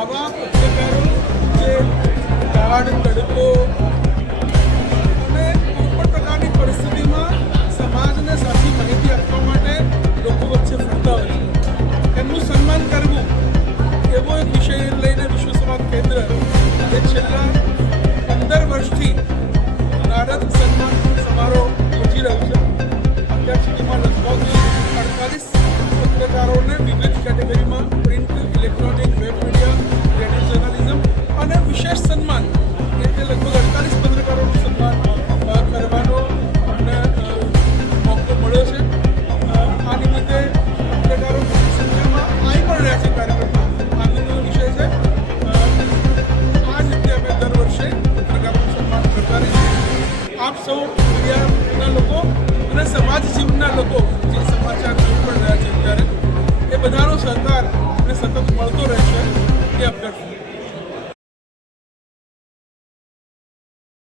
આવા પત્રકારો જે ગાઢ તડકો અને કોઈપણ પ્રકારની પરિસ્થિતિમાં સમાજને સાચી માહિતી આપવા માટે લોકો વચ્ચે ફરતા હોય છે, એમનું સન્માન કરવું એવો એક વિષય લઈને વિશ્વ સંવાદ કેન્દ્ર એ છેલ્લા 15 વર્ષથી નારદ સન્માન સમારોહ યોજી રહ્યું છે. અત્યાર સુધીમાં લગભગ 48 પત્રકારોને વિવિધ કેટેગરીમાં print, electronic, web media, radio journalism અને વિશેષ સન્માન એટલે લગભગ 48 પત્રકારોનું સન્માન કરવાનો અમને મોકો મળ્યો છે. આ નિમિત્તે પત્રકારો મોટી સંખ્યામાં આવી પણ રહ્યા છે કાર્યક્રમમાં. આનંદનો વિષય છે. આ જ રીતે અમે દર વર્ષે પત્રકારોનું સન્માન કરતા રહીએ. આપ સૌ મીડિયાના લોકો અને સમાજ જીવનના લોકો જે સમાચાર જોઈ પણ રહ્યા છે અત્યારે એ બધાનો સહકાર અને સતત મળતો રહેશે એ અભ્યર્થના.